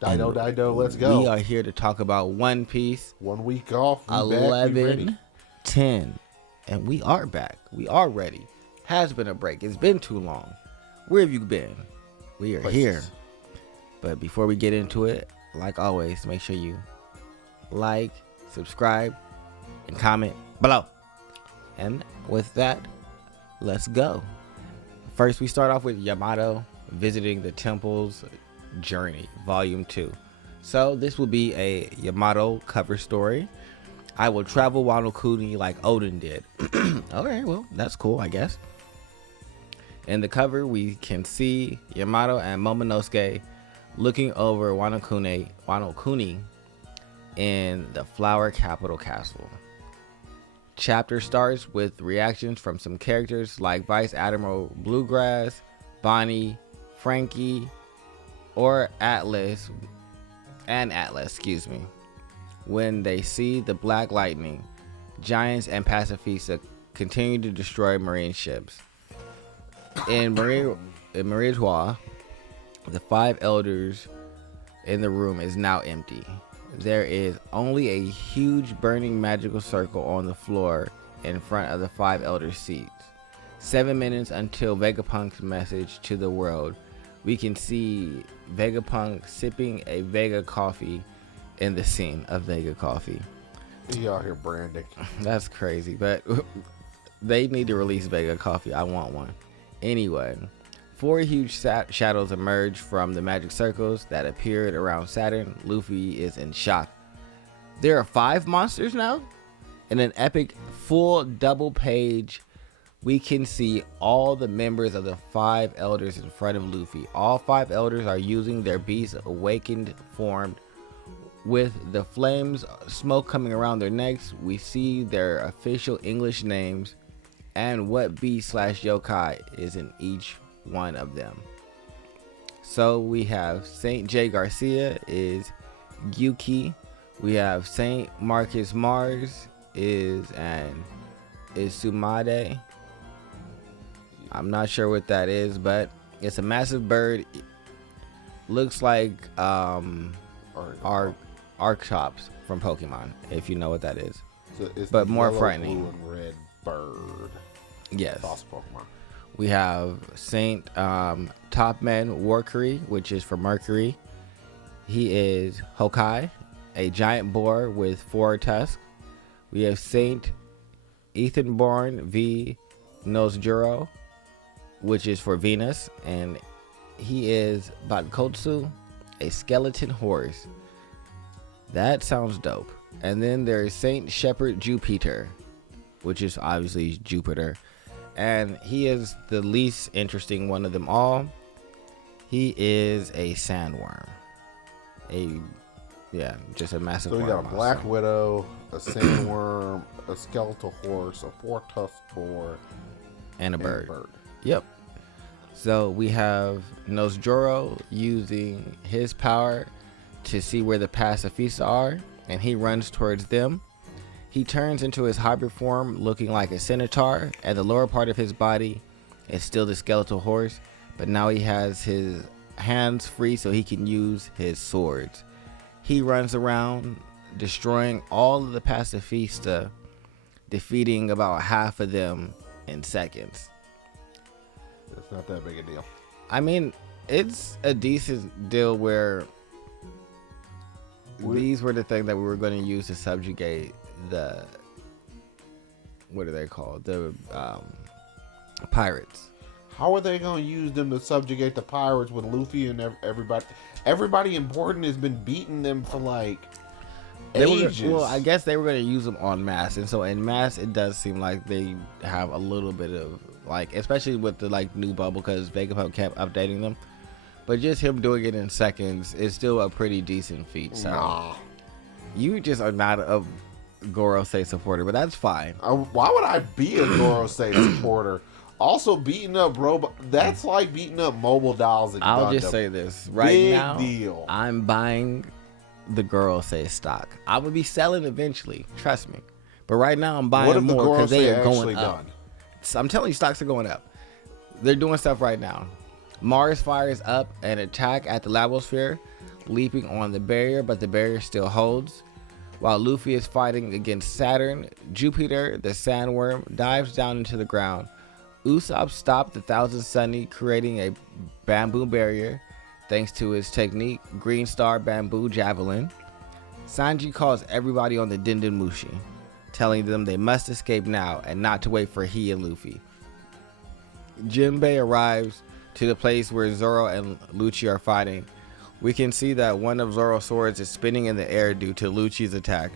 Dido, let's go. We are here to talk about One Piece. 1 week off. We 11, 10. And we are back. We are ready. Has been a break. It's been too long. Where have you been? We are here. But before we get into it, like always, make sure you like, subscribe, and comment below. And with that, let's go. First, we start off with Yamato visiting the temple's journey, volume 2. So this will be a Yamato cover story. I will travel Wano Kuni like Odin did. Okay, well, that's cool, I guess. In the cover, we can see Yamato and Momonosuke looking over Wano Kuni in the Flower Capital Castle. Chapter starts with reactions from some characters like Vice Admiral Bluegrass, Bonnie, Frankie, or Atlas, when they see the Black Lightning, Giants and Pacifista continue to destroy Marine ships. In Marijois, the 5 elders in the room is now empty. There is only a huge burning magical circle on the floor in front of the 5 elders' seats. 7 minutes until Vegapunk's message to the world. We can see Vegapunk sipping a Vega coffee in the scene of Vega coffee. He out here branding. That's crazy, but they need to release Vega coffee. I want one. Anyway, 4 huge shadows emerge from the magic circles that appeared around Saturn. Luffy is in shock. There are 5 monsters now? In an epic full double page, we can see all the members of the 5 elders in front of Luffy. All 5 elders are using their beast awakened form. With the flames, smoke coming around their necks, we see their official English names and what beast/yokai is in each one of them. So we have Saint J. Garcia is Gyuki. We have Saint Marcus Mars is Sumade. I'm not sure what that is, but it's a massive bird. Looks like Archeops from Pokemon, if you know what that is. So it's but the more yellow, frightening. blue, and red bird. Yes. Awesome Pokemon. We have Saint Topman Warkery, which is for Mercury. He is Hokai, a giant boar with 4 tusks. We have Saint Ethanborn V Nosjuro, which is for Venus, and he is Batkotsu, a skeleton horse. That sounds dope. And then there's Saint Shepherd Jupiter, which is obviously Jupiter. And he is the least interesting one of them all. He is a sandworm. Just a massive So we got a monster. Black Widow, a sandworm, a skeletal horse, a 4-tusked boar, and a bird. Yep. So we have Nosjuro using his power to see where the Pacifista are, and he runs towards them. He turns into his hybrid form looking like a centaur, and the lower part of his body is still the skeletal horse, but now he has his hands free so he can use his swords. He runs around destroying all of the Pacifista, defeating about half of them in seconds. It's not that big a deal. I mean, it's a decent deal where these were the things that we were going to use to subjugate the, what are they called? The pirates. How are they going to use them to subjugate the pirates when Luffy and everybody? Everybody important has been beating them for like ages. Well, I guess they were going to use them en masse, and so en masse, it does seem like they have a little bit of like, especially with the like new bubble, because Vegapunk kept updating them. But just him doing it in seconds is still a pretty decent feat. So nah. You just are not a Gorosei supporter, but that's fine. Why would I be a Gorosei supporter? Also, beating up robot, that's like beating up mobile dolls and I'll Gundam. just say this right Big now. Deal. I'm buying the Gorosei stock. I will be selling eventually, trust me. But right now I'm buying more because they are going up. So I'm telling you, stocks are going up. They're doing stuff right now. Mars fires up an attack at the Labosphere, leaping on the barrier, but the barrier still holds. While Luffy is fighting against Saturn, Jupiter, the sandworm, dives down into the ground. Usopp stopped the Thousand Sunny, creating a bamboo barrier thanks to his technique, Green Star Bamboo Javelin. Sanji calls everybody on the Dendenmushi, telling them they must escape now and not to wait for he and Luffy. Jinbei arrives to the place where Zoro and Lucci are fighting. We can see that one of Zoro's swords is spinning in the air due to Lucci's attack.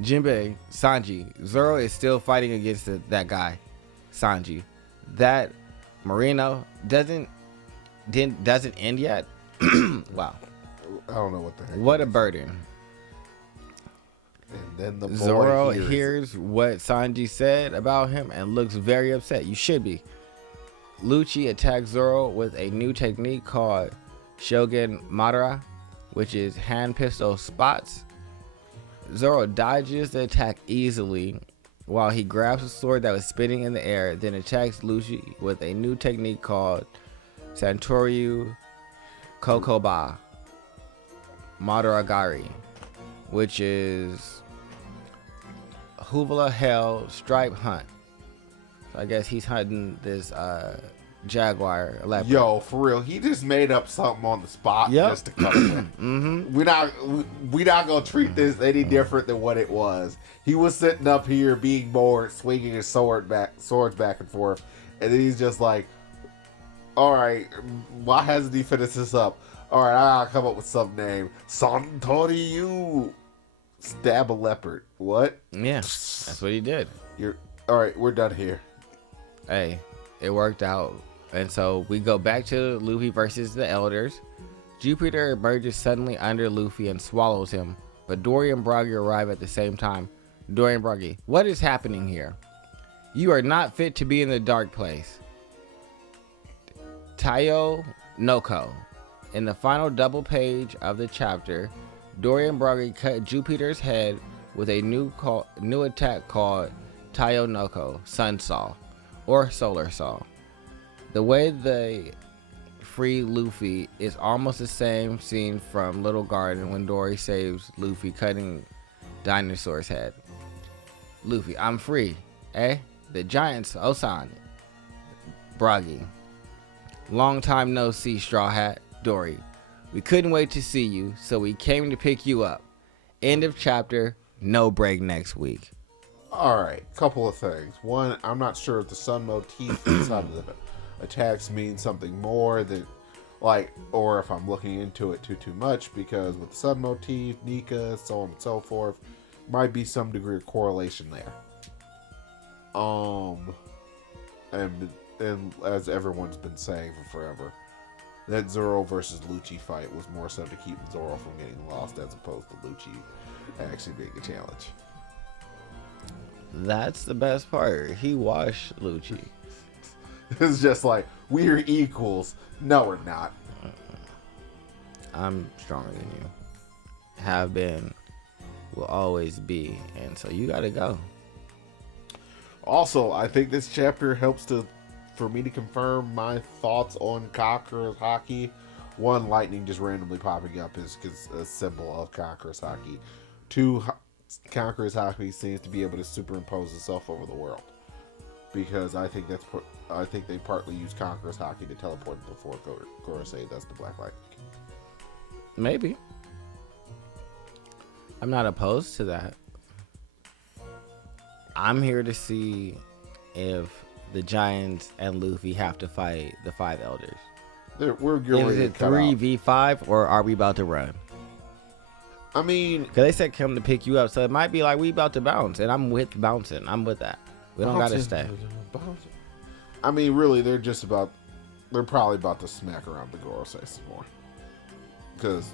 Jinbei, Sanji, Zoro is still fighting against that guy, Sanji. That Marino doesn't end yet. Wow. I don't know what the heck. What a burden. And then the boy Zoro hears what Sanji said about him and looks very upset. You should be. Lucci attacks Zoro with a new technique called Shogun Madara, which is hand pistol spots. Zoro dodges the attack easily while he grabs a sword that was spinning in the air, then attacks Lucci with a new technique called Santoryu Kokoba Madaragari, which is Huvula Hell Stripe Hunt. So I guess he's hunting this jaguar leopard. Yo, for real, he just made up something on the spot just to come with. Mm-hmm. We're not gonna treat this any different than what it was. He was sitting up here being bored, swinging his swords back and forth, and then he's just like, "All right, why hasn't he finished this up? All right, I gotta come up with some name. Santoryu stab a leopard. What? Yeah, that's what he did. All right. We're done here. Hey, it worked out. And so we go back to Luffy versus the Elders. Jupiter emerges suddenly under Luffy and swallows him, but Dory and Broggy arrive at the same time. Dory and Broggy, what is happening here? You are not fit to be in the dark place. Taiyo Noko. In the final double page of the chapter, Dory and Broggy cut Jupiter's head with a new attack called Taiyo Noko, Sun Saw, or Solar Saw. The way they free Luffy is almost the same scene from Little Garden when Dory saves Luffy cutting Dinosaur's head. Luffy, I'm free. Eh? The giants, Osan. Broggy. Long time no see, Straw Hat. Dory. We couldn't wait to see you, so we came to pick you up. End of chapter. No break next week. All right, couple of things. One, I'm not sure if the sun motif inside of the attacks means something more than, like, or if I'm looking into it too much, because with the sun motif, Nika, so on and so forth, might be some degree of correlation there. And as everyone's been saying for forever, that Zoro versus Lucci fight was more so to keep Zoro from getting lost as opposed to Lucci actually being a challenge. That's the best part. He washed Lucci. It's just like, we're equals. No, we're not. I'm stronger than you. Have been, will always be. And so you gotta go. Also, I think this chapter helps for me to confirm my thoughts on Kakure's Haki. One, lightning just randomly popping up is a symbol of Kakure's Haki. Two, Kakure's Haki seems to be able to superimpose itself over the world. Because I think they partly use Kakure's Haki to teleport before Gorosei does the Black Lightning. Maybe. I'm not opposed to that. I'm here to see if the Giants and Luffy have to fight the five elders. Is it 3v5 or are we about to run? I mean, because they said come to pick you up, so it might be like we about to bounce, and I'm with bouncing. I'm with that. We don't gotta stay. I mean, really, they're probably about to smack around the Gorosei some more, because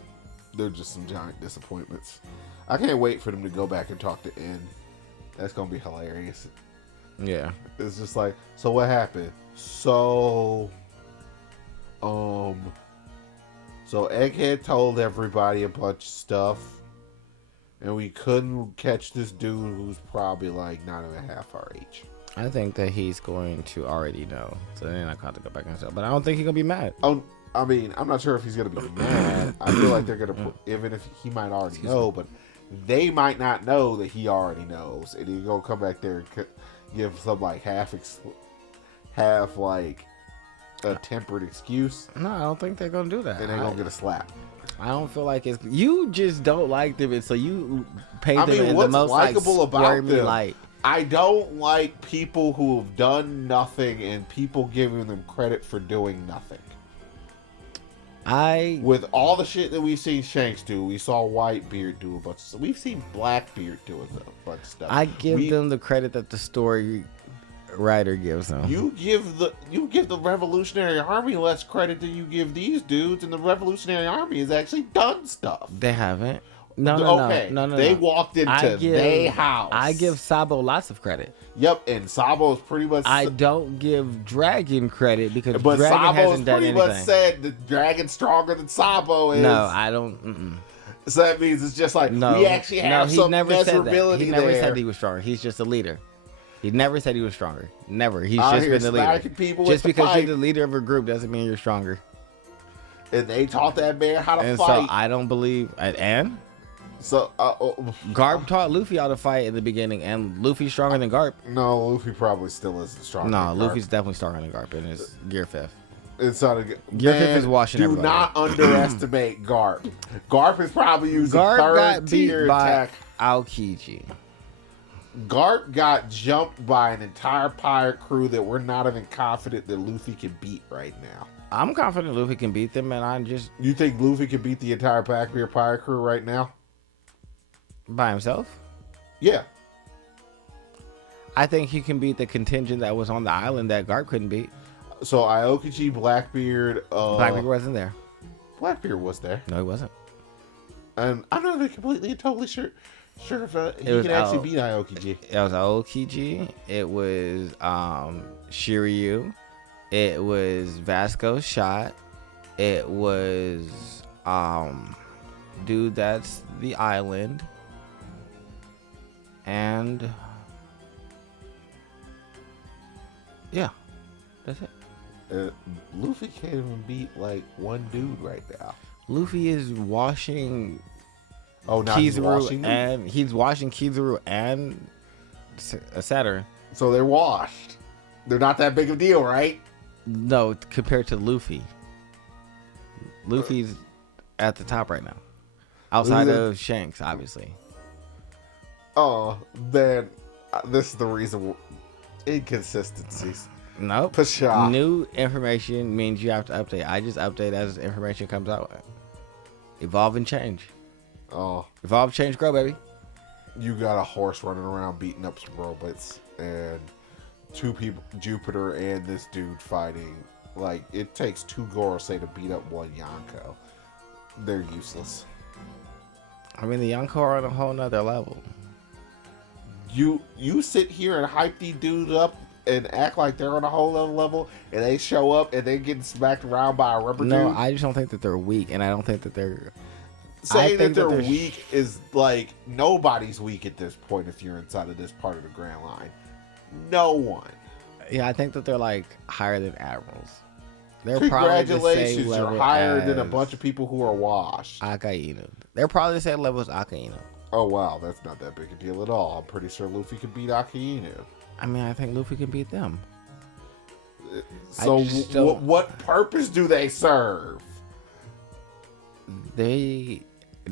they're just some giant disappointments. I can't wait for them to go back and talk to N. That's gonna be hilarious. Yeah, it's just like, so what happened? So Egghead told everybody a bunch of stuff, and we couldn't catch this dude who's probably like 9.5 our age. I think that he's going to already know, so they're not going to go back and himself. But I don't think he's gonna be mad. Oh, I mean, I'm not sure if he's gonna be mad. I feel like they're gonna, even if he might already know, but they might not know that he already knows, and he's gonna come back there and give some like half like a tempered excuse, No, I don't think they're gonna do that. and they're gonna get a slap. I don't feel like it's you just don't like them, and so you paint them in the what's most likable like, about squirmy them? light. I don't like people who have done nothing and people giving them credit for doing nothing. With all the shit that we've seen Shanks do, we saw Whitebeard do a bunch of stuff. We've seen Blackbeard do a bunch of stuff. I give them the credit that the story writer gives them. You give the Revolutionary Army less credit than you give these dudes, and the Revolutionary Army has actually done stuff. They haven't. No. They walked into their house. I give Sabo lots of credit. Yep, and Sabo's pretty much. I don't give Dragon credit because but Dragon Sabo's hasn't done pretty anything. much said the Dragon's stronger than Sabo is. No, I don't. So that means it's just like we actually have some measurability He never there. said he was stronger. He's just a leader. He never said he was stronger. Never. He's just been the leader. Just because you're the leader of a group doesn't mean you're stronger. And they taught that man how to and fight. So I don't believe. And so Garp taught Luffy how to fight in the beginning, and Luffy's stronger than Garp. No, Luffy probably still isn't stronger. No, than Luffy's Garp. definitely stronger than Garp in his Gear 5th. It's not a Gear 5th is washing Do everybody. not underestimate Garp. Garp is probably using Garp got third beat tier by attack. Aokiji. Garp got jumped by an entire pirate crew that we're not even confident that Luffy can beat right now. I'm confident Luffy can beat them, and I just You think Luffy can beat the entire Blackbeard pirate crew right now? by himself. Yeah. I think he can beat the contingent that was on the island that Garp couldn't beat. So Aokiji, Blackbeard. Blackbeard wasn't there. Blackbeard was there, No, he wasn't. and I'm not even completely and totally sure if he can actually beat Aokiji. It was Aokiji. It was Shiryu. It was Vasco Shot. It was dude that's the island. And yeah, that's it. Luffy can't even beat like one dude right now. Luffy is washing Oh, now he's washing them? and he's washing Kizaru and Saturn. So they're washed. They're not that big of a deal, right? No, compared to Luffy. Luffy's at the top right now. Outside of Shanks, obviously. Oh, man. This is the reason. Inconsistencies. Nope. Pshaw. New information means you have to update. I just update as information comes out. Evolve and change. Oh. Evolve, change, grow, baby. You got a horse running around beating up some robots and two people, Jupiter and this dude fighting. Like, it takes two Gorosei to beat up one Yonko. They're useless. I mean, the Yonko are on a whole nother level. You sit here and hype these dudes up and act like they're on a whole other level, and they show up and they're getting smacked around by a rubber dude. No, I just don't think that they're weak, and I don't think that they're... Saying that they're weak is like, nobody's weak at this point if you're inside of this part of the Grand Line. No one. Yeah, I think that they're like higher than admirals. They're probably the same Congratulations, level you're higher than a as bunch of people who are washed. Akainu. They're probably the same level as Akainu. Oh wow, that's not that big a deal at all. I'm pretty sure Luffy could beat Akainu. I mean, I think Luffy can beat them. So what purpose do they serve? They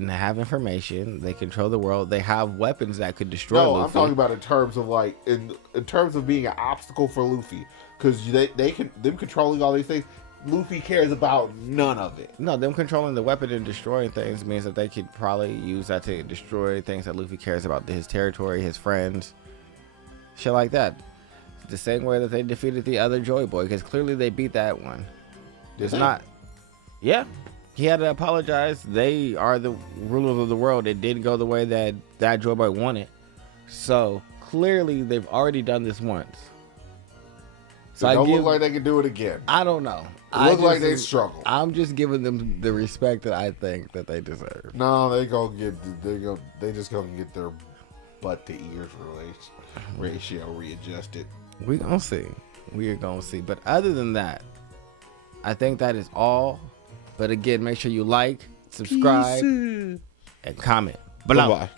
have information. They control the world. They have weapons that could destroy Luffy. I'm talking about in terms of like in terms of being an obstacle for Luffy, because them controlling all these things. Luffy cares about none of it. No, them controlling the weapon and destroying things means that they could probably use that to destroy things that Luffy cares about, his territory, his friends, shit like that. The same way that they defeated the other Joy Boy, because clearly they beat that one. It's not. Yeah, he had to apologize. They are the rulers of the world. It didn't go the way that Joy Boy wanted. So clearly they've already done this once. So it don't look like they can do it again. I don't know. It looks like they struggle. I'm just giving them the respect that I think that they deserve. No, they just gonna get their butt to ears ratio readjusted. We gonna see. We are gonna see. But other than that, I think that is all. But again, make sure you like, subscribe, Peace. and comment below. Bye-bye.